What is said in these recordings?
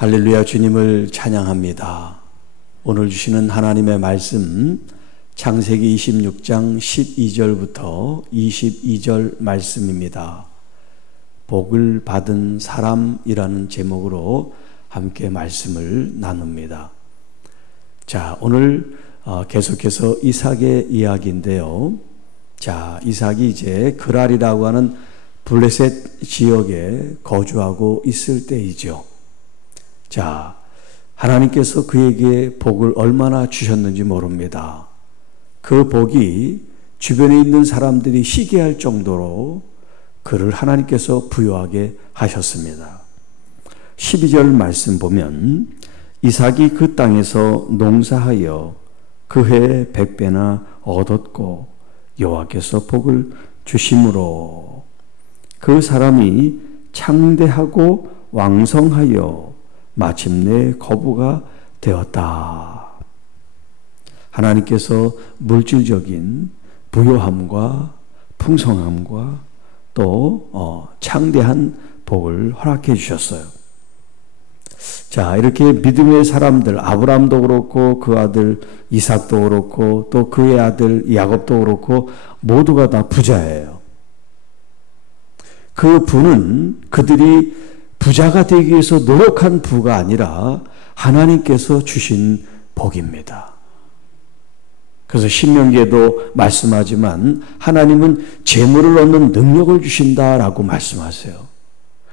할렐루야, 주님을 찬양합니다. 오늘 주시는 하나님의 말씀 창세기 26장 12절부터 22절 말씀입니다. 복을 받은 사람이라는 제목으로 함께 말씀을 나눕니다. 자, 오늘 계속해서 이삭의 이야기인데요. 자, 이삭이 이제 그랄이라고 하는 블레셋 지역에 거주하고 있을 때이죠. 자, 하나님께서 그에게 복을 얼마나 주셨는지 모릅니다. 그 복이 주변에 있는 사람들이 시기할 정도로 그를 하나님께서 부유하게 하셨습니다. 12절 말씀 보면 이삭이 그 땅에서 농사하여 그 해에 100배나 얻었고 여호와께서 복을 주심으로 그 사람이 창대하고 왕성하여 마침내 거부가 되었다. 하나님께서 물질적인 부요함과 풍성함과 또 창대한 복을 허락해 주셨어요. 자, 이렇게 믿음의 사람들, 아브라함도 그렇고 그 아들 이삭도 그렇고 또 그의 아들 야곱도 그렇고 모두가 다 부자예요. 그 부는 그들이 부자가 되기 위해서 노력한 부가 아니라 하나님께서 주신 복입니다. 그래서 신명기에도 말씀하지만 하나님은 재물을 얻는 능력을 주신다라고 말씀하세요.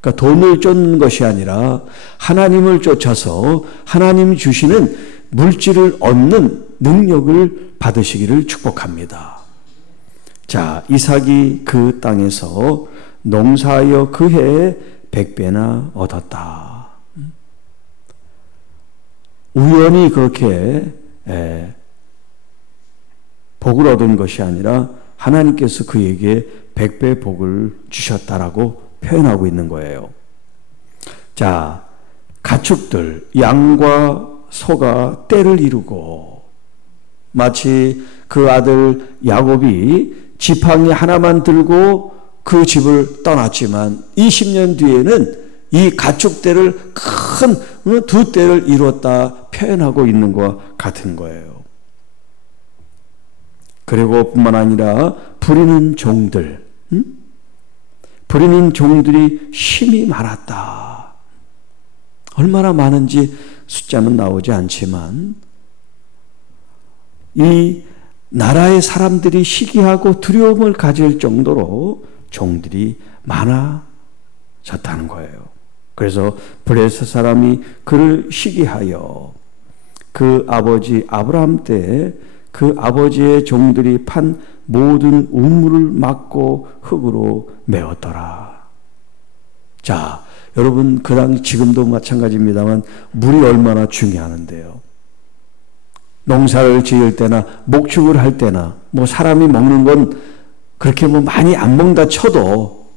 그러니까 돈을 쫓는 것이 아니라 하나님을 쫓아서 하나님이 주시는 물질을 얻는 능력을 받으시기를 축복합니다. 자, 이삭이 그 땅에서 농사하여 그 해에 100배나 얻었다. 우연히 그렇게 복을 얻은 것이 아니라 하나님께서 그에게 100배 복을 주셨다라고 표현하고 있는 거예요. 자, 가축들, 양과 소가 떼를 이루고 마치 그 아들 야곱이 지팡이 하나만 들고 그 집을 떠났지만 20년 뒤에는 이 가축대를 큰 두 떼를 이루었다 표현하고 있는 것과 같은 거예요. 그리고 뿐만 아니라 부리는 종들, 부리는 종들이 힘이 많았다. 얼마나 많은지 숫자는 나오지 않지만 이 나라의 사람들이 시기하고 두려움을 가질 정도로 종들이 많아졌다는 거예요. 그래서 블레셋 사람이 그를 시기하여 그 아버지 아브라함 때 그 아버지의 종들이 판 모든 우물을 막고 흙으로 메웠더라. 자, 여러분 그 당시 지금도 마찬가지입니다만 물이 얼마나 중요하는데요. 농사를 지을 때나 목축을 할 때나 뭐 사람이 먹는 건 그렇게 뭐 많이 안 먹는다 쳐도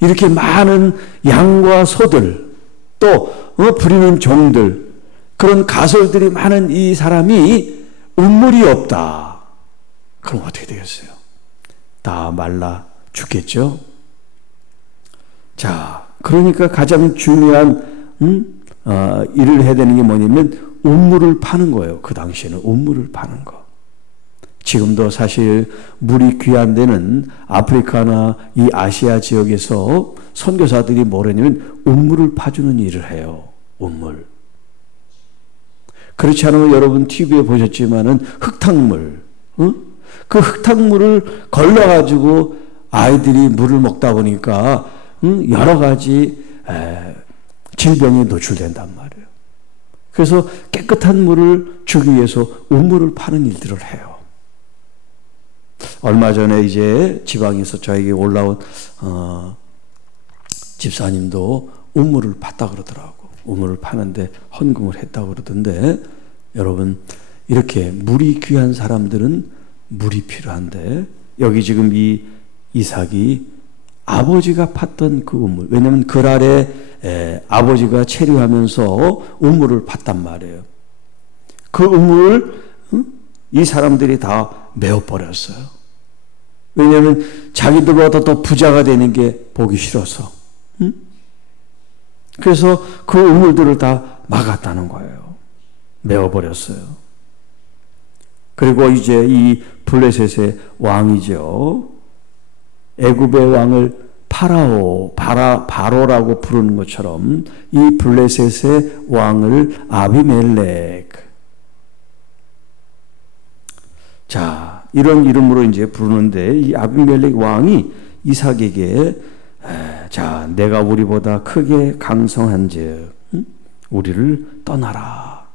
이렇게 많은 양과 소들 또 부리는 종들 그런 가솔들이 많은 이 사람이 우물이 없다. 그럼 어떻게 되겠어요? 다 말라 죽겠죠? 자, 그러니까 가장 중요한 일을 해야 되는 게 뭐냐면 우물을 파는 거예요. 그 당시에는 우물을 파는 거. 지금도 사실 물이 귀한 데는 아프리카나 이 아시아 지역에서 선교사들이 뭐라냐면 우물을 파주는 일을 해요. 우물. 그렇지 않으면 여러분 TV에 보셨지만은 흙탕물, 그 흙탕물을 걸러가지고 아이들이 물을 먹다 보니까 여러 가지 질병에 노출된단 말이에요. 그래서 깨끗한 물을 주기 위해서 우물을 파는 일들을 해요. 얼마 전에 이제 지방에서 저에게 올라온 집사님도 우물을 팠다 그러더라고. 우물을 파는데 헌금을 했다고 그러던데 여러분 이렇게 물이 귀한 사람들은 물이 필요한데 여기 지금 이 이삭이 아버지가 팠던 그 우물, 왜냐하면 그랄에 아버지가 체류하면서 우물을 팠단 말이에요. 그 우물을 이 사람들이 다 메워버렸어요. 왜냐하면 자기들보다 더 부자가 되는 게 보기 싫어서. 그래서 그 우물들을 다 막았다는 거예요. 메워버렸어요. 그리고 이제 이 블레셋의 왕이죠. 애굽의 왕을 바로라고 부르는 것처럼 이 블레셋의 왕을 아비멜렉. 자, 이런 이름으로 이제 부르는데 이 아비멜렉 왕이 이삭에게 자, 내가 우리보다 크게 강성한즉 우리를 떠나라.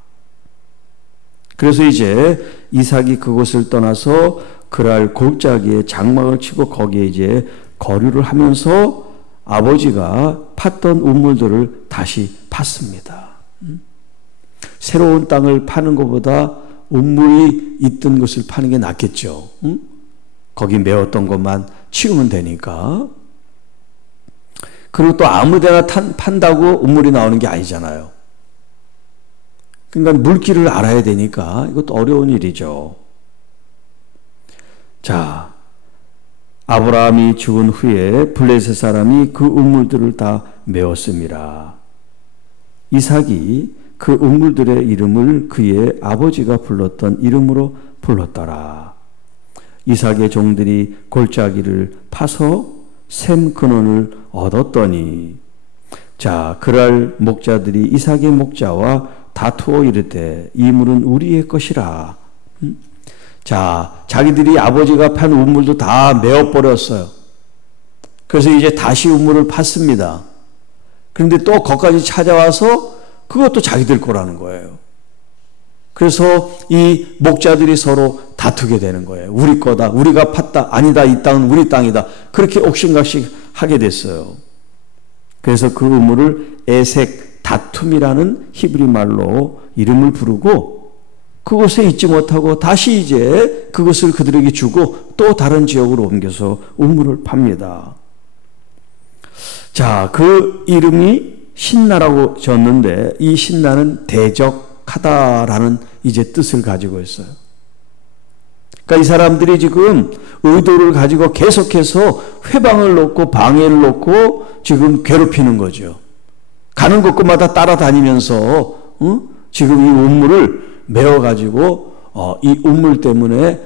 그래서 이제 이삭이 그곳을 떠나서 그랄 골짜기에 장막을 치고 거기에 이제 거류를 하면서 아버지가 팠던 우물들을 다시 팠습니다. 새로운 땅을 파는 것보다 우물이 있던 것을 파는 게 낫겠죠. 거기 메웠던 것만 치우면 되니까. 그리고 또 아무데나 판다고 우물이 나오는 게 아니잖아요. 그러니까 물길을 알아야 되니까 이것도 어려운 일이죠. 자, 아브라함이 죽은 후에 블레셋 사람이 그 우물들을 다 메웠습니다. 이삭이 그 우물들의 이름을 그의 아버지가 불렀던 이름으로 불렀더라. 이삭의 종들이 골짜기를 파서 샘 근원을 얻었더니 자, 그랄 목자들이 이삭의 목자와 다투어 이르되 이 물은 우리의 것이라. 자, 자기들이 아버지가 판 우물도 다 메워버렸어요. 그래서 이제 다시 우물을 팠습니다. 그런데 또 거기까지 찾아와서 그것도 자기들 거라는 거예요. 그래서 이 목자들이 서로 다투게 되는 거예요. 우리 거다, 우리가 팠다, 아니다, 이 땅은 우리 땅이다. 그렇게 옥신각신 하게 됐어요. 그래서 그 우물을 에색 다툼이라는 히브리 말로 이름을 부르고 그곳에 있지 못하고 다시 이제 그것을 그들에게 주고 또 다른 지역으로 옮겨서 우물을 팝니다. 자, 그 이름이 신나라고 졌는데 이 신나는 대적하다라는 이제 뜻을 가지고 있어요. 그러니까 이 사람들이 지금 의도를 가지고 계속해서 회방을 놓고 방해를 놓고 지금 괴롭히는 거죠. 가는 곳마다 따라다니면서 지금 이 우물을 메워가지고 이 우물 때문에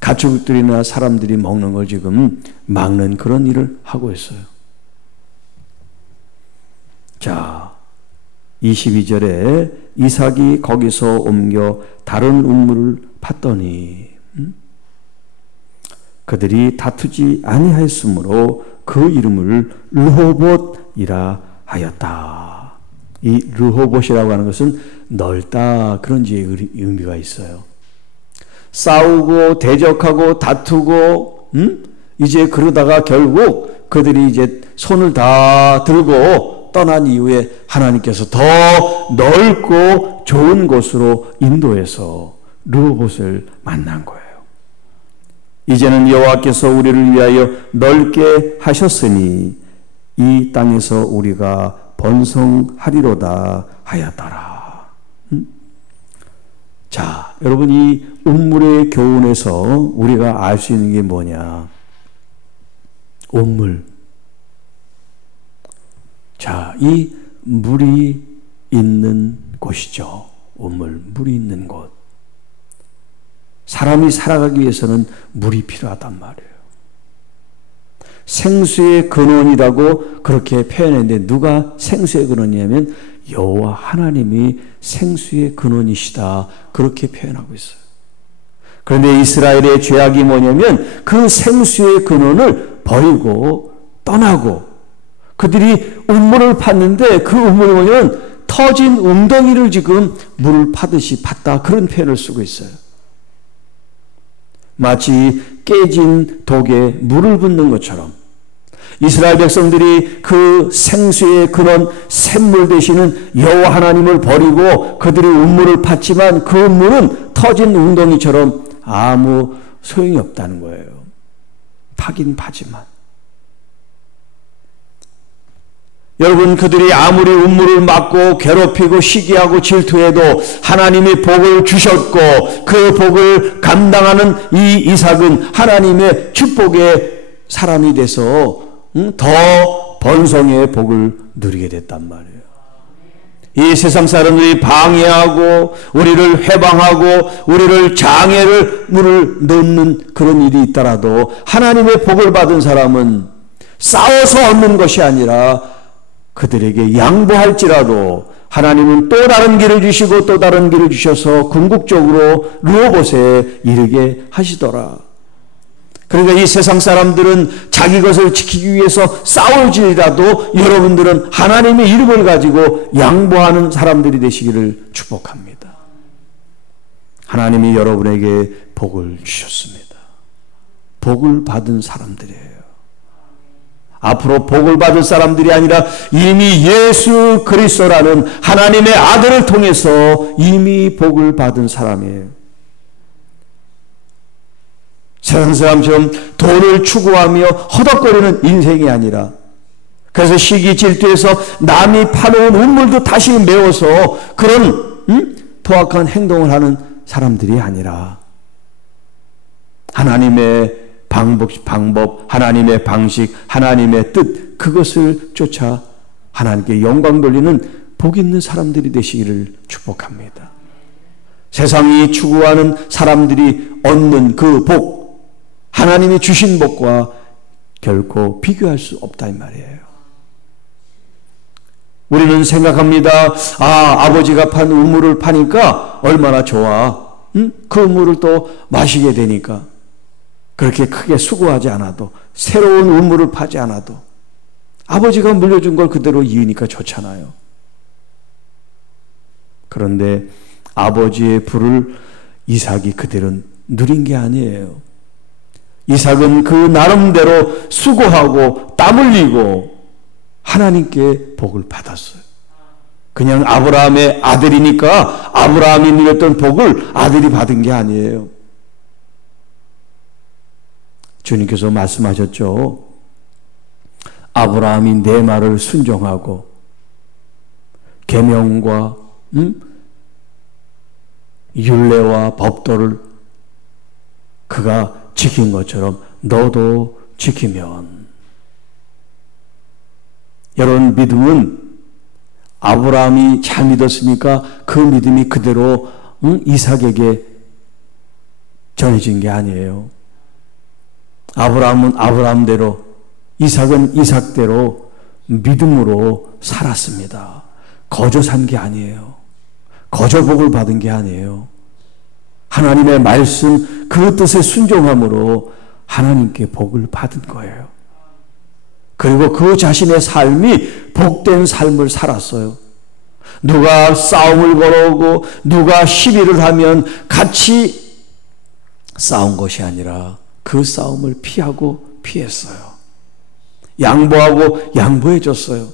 가축들이나 사람들이 먹는 걸 지금 막는 그런 일을 하고 있어요. 자, 22절에 이삭이 거기서 옮겨 다른 우물을 팠더니 그들이 다투지 아니하였으므로 그 이름을 르호봇이라 하였다. 이 르호봇이라고 하는 것은 넓다 그런 의미가 있어요. 싸우고 대적하고 다투고 이제 그러다가 결국 그들이 이제 손을 다 들고 떠난 이후에 하나님께서 더 넓고 좋은 곳으로 인도해서 르호봇을 만난 거예요. 이제는 여호와께서 우리를 위하여 넓게 하셨으니 이 땅에서 우리가 번성하리로다 하였더라. 자, 여러분 이 우물의 교훈에서 우리가 알 수 있는 게 뭐냐? 우물. 자, 이 물이 있는 곳이죠. 우물, 물이 있는 곳. 사람이 살아가기 위해서는 물이 필요하단 말이에요. 생수의 근원이라고 그렇게 표현했는데 누가 생수의 근원이냐면 여호와 하나님이 생수의 근원이시다 그렇게 표현하고 있어요. 그런데 이스라엘의 죄악이 뭐냐면 그 생수의 근원을 버리고 떠나고 그들이 우물을 팠는데 그 우물이 뭐냐면 터진 웅덩이를 지금 물을 파듯이 팠다 그런 표현을 쓰고 있어요. 마치 깨진 독에 물을 붓는 것처럼 이스라엘 백성들이 그 생수의 근원 샘물 되시는 여호와 하나님을 버리고 그들이 우물을 팠지만 그 물은 터진 웅덩이처럼 아무 소용이 없다는 거예요. 파긴 파지만. 여러분 그들이 아무리 우물을 막고 괴롭히고 시기하고 질투해도 하나님이 복을 주셨고 그 복을 감당하는 이 이삭은 하나님의 축복의 사람이 돼서 더 번성의 복을 누리게 됐단 말이에요. 이 세상 사람들이 방해하고 우리를 해방하고 우리를 장애를 문을 넣는 그런 일이 있더라도 하나님의 복을 받은 사람은 싸워서 얻는 것이 아니라 그들에게 양보할지라도 하나님은 또 다른 길을 주시고 또 다른 길을 주셔서 궁극적으로 르호봇에 이르게 하시더라. 그러니까 이 세상 사람들은 자기 것을 지키기 위해서 싸울지라도 여러분들은 하나님의 이름을 가지고 양보하는 사람들이 되시기를 축복합니다. 하나님이 여러분에게 복을 주셨습니다. 복을 받은 사람들이에요. 앞으로 복을 받을 사람들이 아니라 이미 예수 그리스도라는 하나님의 아들을 통해서 이미 복을 받은 사람이에요. 세상 사람처럼 돈을 추구하며 허덕거리는 인생이 아니라, 그래서 시기 질투해서 남이 파놓은 우물도 다시 메워서 그런 포악한 행동을 하는 사람들이 아니라 하나님의 방법, 하나님의 방식, 하나님의 뜻, 그것을 쫓아 하나님께 영광 돌리는 복 있는 사람들이 되시기를 축복합니다. 세상이 추구하는 사람들이 얻는 그 복, 하나님이 주신 복과 결코 비교할 수 없다 이 말이에요. 우리는 생각합니다. 아버지가 판 우물을 파니까 얼마나 좋아. 그 우물을 또 마시게 되니까 그렇게 크게 수고하지 않아도, 새로운 우물을 파지 않아도 아버지가 물려준 걸 그대로 이으니까 좋잖아요. 그런데 아버지의 부를 이삭이 그대로 누린 게 아니에요. 이삭은 그 나름대로 수고하고 땀 흘리고 하나님께 복을 받았어요. 그냥 아브라함의 아들이니까 아브라함이 누렸던 복을 아들이 받은 게 아니에요. 주님께서 말씀하셨죠. 아브라함이 내 말을 순종하고 계명과 율례와 법도를 그가 지킨 것처럼 너도 지키면. 여러분, 믿음은 아브라함이 잘 믿었으니까 그 믿음이 그대로 이삭에게 전해진 게 아니에요. 아브라함은 아브라함대로, 이삭은 이삭대로 믿음으로 살았습니다. 거저 산 게 아니에요. 거저 복을 받은 게 아니에요. 하나님의 말씀, 그 뜻에 순종함으로 하나님께 복을 받은 거예요. 그리고 그 자신의 삶이 복된 삶을 살았어요. 누가 싸움을 걸어오고 누가 시비를 하면 같이 싸운 것이 아니라 그 싸움을 피하고 피했어요. 양보하고 양보해 줬어요.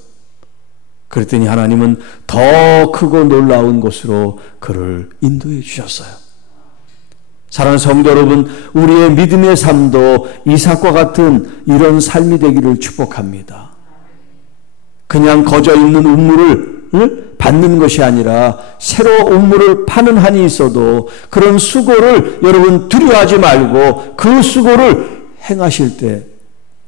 그랬더니 하나님은 더 크고 놀라운 곳으로 그를 인도해 주셨어요. 사랑하는 성도 여러분, 우리의 믿음의 삶도 이삭과 같은 이런 삶이 되기를 축복합니다. 그냥 거저 있는 우물을 받는 것이 아니라 새로 우물을 파는 한이 있어도 그런 수고를 여러분 두려워하지 말고 그 수고를 행하실 때,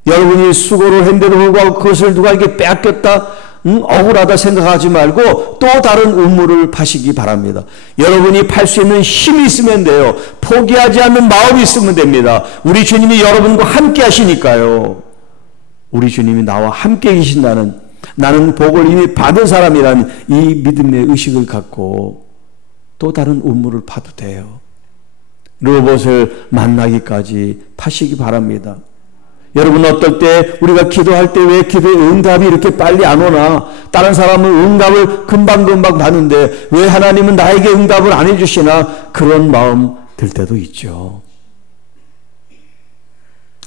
여러분이 수고를 했는데도 불구하고 그것을 누가에게 빼앗겼다, 억울하다 생각하지 말고 또 다른 우물을 파시기 바랍니다. 여러분이 팔 수 있는 힘이 있으면 돼요. 포기하지 않는 마음이 있으면 됩니다. 우리 주님이 여러분과 함께 하시니까요. 우리 주님이 나와 함께 계신다는, 나는 복을 이미 받은 사람이라는 이 믿음의 의식을 갖고 또 다른 우물을 파도 돼요. 르호봇을 만나기까지 파시기 바랍니다. 여러분, 어떨 때 우리가 기도할 때 왜 기도의 응답이 이렇게 빨리 안 오나? 다른 사람은 응답을 금방금방 받는데 왜 하나님은 나에게 응답을 안 해주시나? 그런 마음 들 때도 있죠.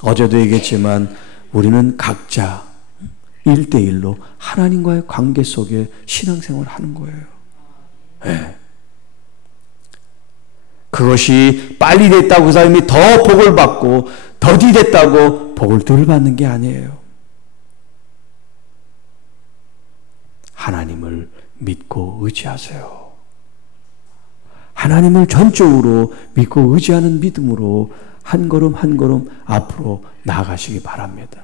어제도 얘기했지만 우리는 각자 1대1로 하나님과의 관계 속에 신앙생활을 하는 거예요. 네. 그것이 빨리 됐다고 그 사람이 더 복을 받고 더디 됐다고 복을 덜 받는 게 아니에요. 하나님을 믿고 의지하세요. 하나님을 전적으로 믿고 의지하는 믿음으로 한 걸음 한 걸음 앞으로 나아가시기 바랍니다.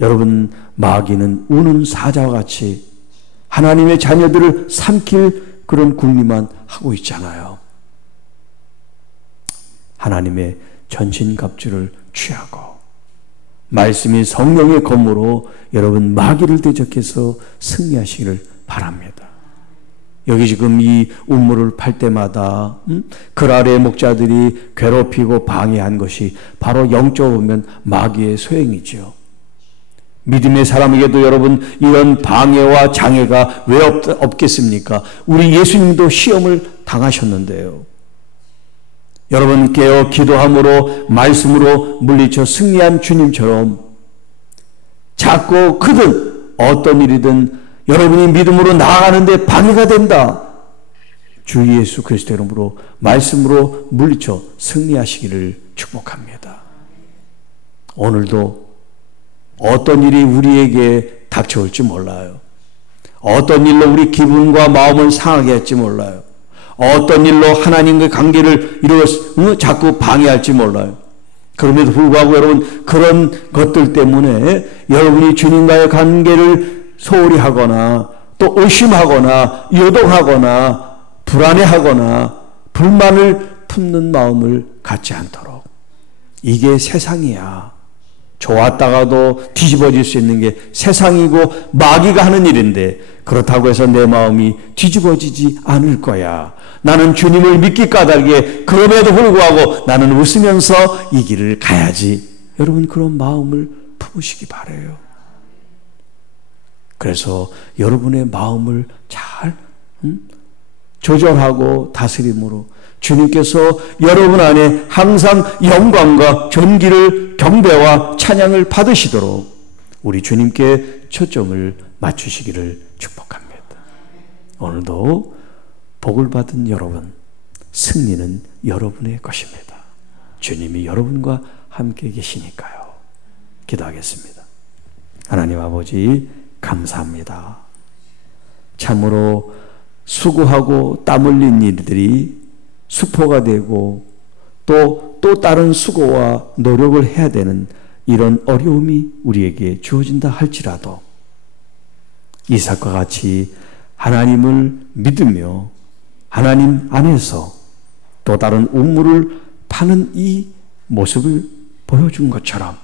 여러분, 마귀는 우는 사자와 같이 하나님의 자녀들을 삼킬 그런 궁리만 하고 있잖아요. 하나님의 전신갑주를 취하고 말씀이 성령의 검으로 여러분 마귀를 대적해서 승리하시기를 바랍니다. 여기 지금 이 우물을 팔 때마다 그 아래의 목자들이 괴롭히고 방해한 것이 바로 영적으로 보면 마귀의 소행이죠. 믿음의 사람에게도 여러분 이런 방해와 장애가 왜 없겠습니까? 우리 예수님도 시험을 당하셨는데요. 여러분 깨어 기도함으로 말씀으로 물리쳐 승리한 주님처럼 작고 크든 어떤 일이든 여러분이 믿음으로 나아가는데 방해가 된다. 주 예수 그리스도 이름으로 말씀으로 물리쳐 승리하시기를 축복합니다. 오늘도 어떤 일이 우리에게 닥쳐올지 몰라요. 어떤 일로 우리 기분과 마음을 상하게 할지 몰라요. 어떤 일로 하나님과의 관계를 자꾸 방해할지 몰라요. 그럼에도 불구하고 여러분 그런 것들 때문에 여러분이 주님과의 관계를 소홀히 하거나 또 의심하거나 요동하거나 불안해하거나 불만을 품는 마음을 갖지 않도록. 이게 세상이야. 좋았다가도 뒤집어질 수 있는 게 세상이고 마귀가 하는 일인데 그렇다고 해서 내 마음이 뒤집어지지 않을 거야. 나는 주님을 믿기 까닭에 그럼에도 불구하고 나는 웃으면서 이 길을 가야지. 여러분 그런 마음을 품으시기 바라요. 그래서 여러분의 마음을 잘 조절하고 다스림으로 주님께서 여러분 안에 항상 영광과 존귀를 경배와 찬양을 받으시도록 우리 주님께 초점을 맞추시기를 축복합니다. 오늘도 복을 받은 여러분, 승리는 여러분의 것입니다. 주님이 여러분과 함께 계시니까요. 기도하겠습니다. 하나님 아버지 감사합니다. 참으로 수고하고 땀 흘린 일들이 수포가 되고 또 다른 수고와 노력을 해야 되는 이런 어려움이 우리에게 주어진다 할지라도 이삭과 같이 하나님을 믿으며 하나님 안에서 또 다른 우물을 파는 이 모습을 보여준 것처럼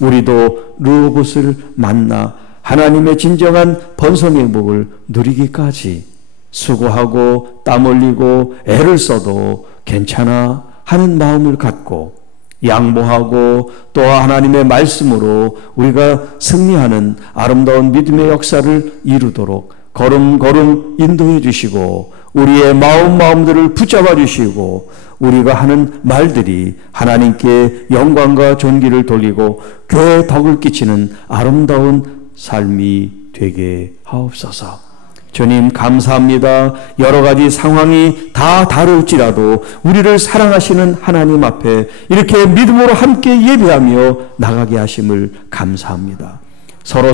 우리도 르호봇을 만나 하나님의 진정한 번성의 복을 누리기까지 수고하고 땀 흘리고 애를 써도 괜찮아 하는 마음을 갖고 양보하고 또 하나님의 말씀으로 우리가 승리하는 아름다운 믿음의 역사를 이루도록 걸음걸음 인도해 주시고 우리의 마음들을 붙잡아 주시고 우리가 하는 말들이 하나님께 영광과 존귀를 돌리고 교회에 덕을 끼치는 아름다운 삶이 되게 하옵소서. 주님 감사합니다. 여러 가지 상황이 다 다를지라도 우리를 사랑하시는 하나님 앞에 이렇게 믿음으로 함께 예배하며 나가게 하심을 감사합니다. 서로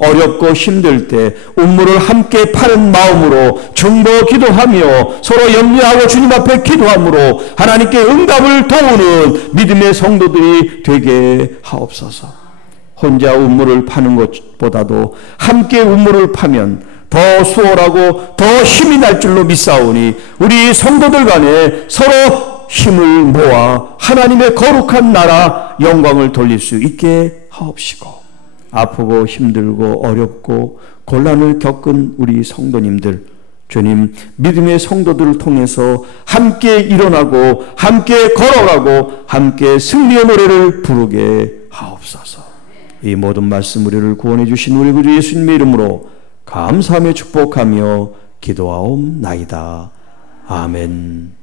어렵고 힘들 때 운물을 함께 파는 마음으로 중보 기도하며 서로 염려하고 주님 앞에 기도함으로 하나님께 응답을 도우는 믿음의 성도들이 되게 하옵소서. 혼자 운물을 파는 것보다도 함께 운물을 파면 더 수월하고 더 힘이 날 줄로 믿사오니 우리 성도들 간에 서로 힘을 모아 하나님의 거룩한 나라 영광을 돌릴 수 있게 하옵시고 아프고 힘들고 어렵고 곤란을 겪은 우리 성도님들 주님 믿음의 성도들을 통해서 함께 일어나고 함께 걸어가고 함께 승리의 노래를 부르게 하옵소서. 이 모든 말씀 우리를 구원해 주신 우리 구주 예수님의 이름으로 감사하며 축복하며 기도하옵나이다. 아멘.